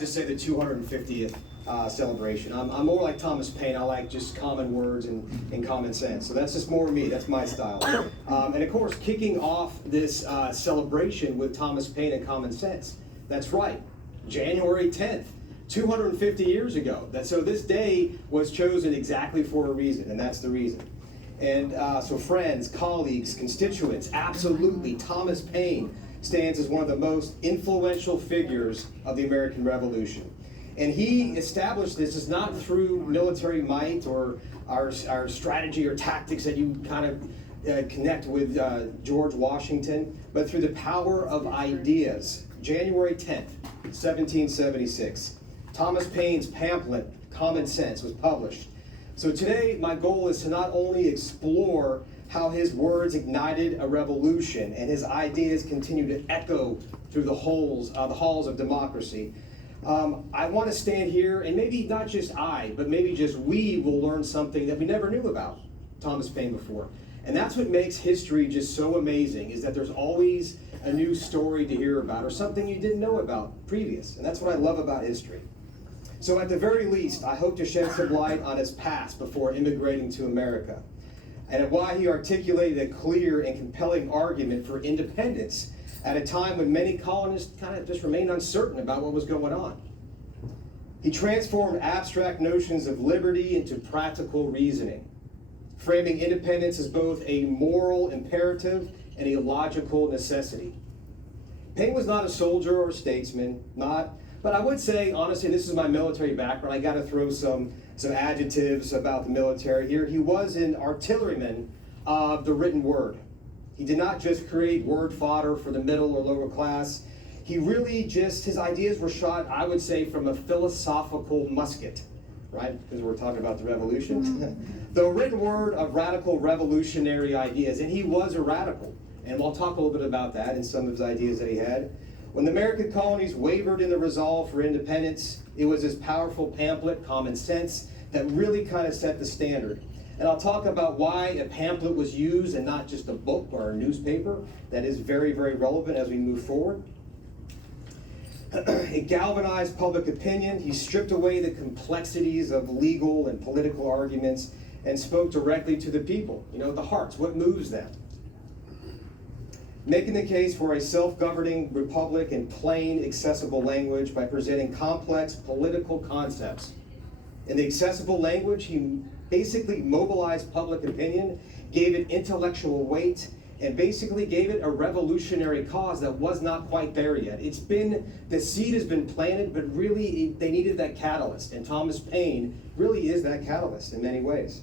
to say the 250th celebration. I'm more like Thomas Paine. I like just common words and common sense. So that's just more me. That's my style. And of course, kicking off this celebration with Thomas Paine and common sense. That's right, January 10th, 250 years ago. So this day was chosen exactly for a reason, and that's the reason. And so friends, colleagues, constituents, absolutely, Thomas Paine stands as one of the most influential figures of the American Revolution. And he established this is not through military might or our strategy or tactics that you kind of connect with George Washington, but through the power of ideas. January 10th, 1776, Thomas Paine's pamphlet, Common Sense, was published. So today, my goal is to not only explore how his words ignited a revolution and his ideas continue to echo through the halls of democracy. I want to stand here, and maybe not just I, but maybe just we will learn something that we never knew about Thomas Paine before. And that's what makes history just so amazing, is that there's always a new story to hear about or something you didn't know about previous. And that's what I love about history. So at the very least, I hope to shed some light on his past before immigrating to America, and why he articulated a clear and compelling argument for independence at a time when many colonists kind of just remained uncertain about what was going on. He transformed abstract notions of liberty into practical reasoning, framing independence as both a moral imperative and a logical necessity. Paine was not a soldier or a statesman, but I would say, honestly, this is my military background. I got to throw some adjectives about the military here. He was an artilleryman of the written word. He did not just create word fodder for the middle or lower class. He really his ideas were shot, I would say, from a philosophical musket, right? Because we're talking about the revolution. The written word of radical revolutionary ideas, and he was a radical. And we'll talk a little bit about that and some of his ideas that he had. When the American colonies wavered in the resolve for independence, it was his powerful pamphlet, Common Sense, that really kind of set the standard. And I'll talk about why a pamphlet was used and not just a book or a newspaper. That is very, very relevant as we move forward. It galvanized public opinion. He stripped away the complexities of legal and political arguments and spoke directly to the people, the hearts, what moves them. Making the case for a self-governing republic in plain, accessible language by presenting complex political concepts. In the accessible language, he basically mobilized public opinion, gave it intellectual weight, and basically gave it a revolutionary cause that was not quite there yet. The seed has been planted, but really they needed that catalyst, and Thomas Paine really is that catalyst in many ways.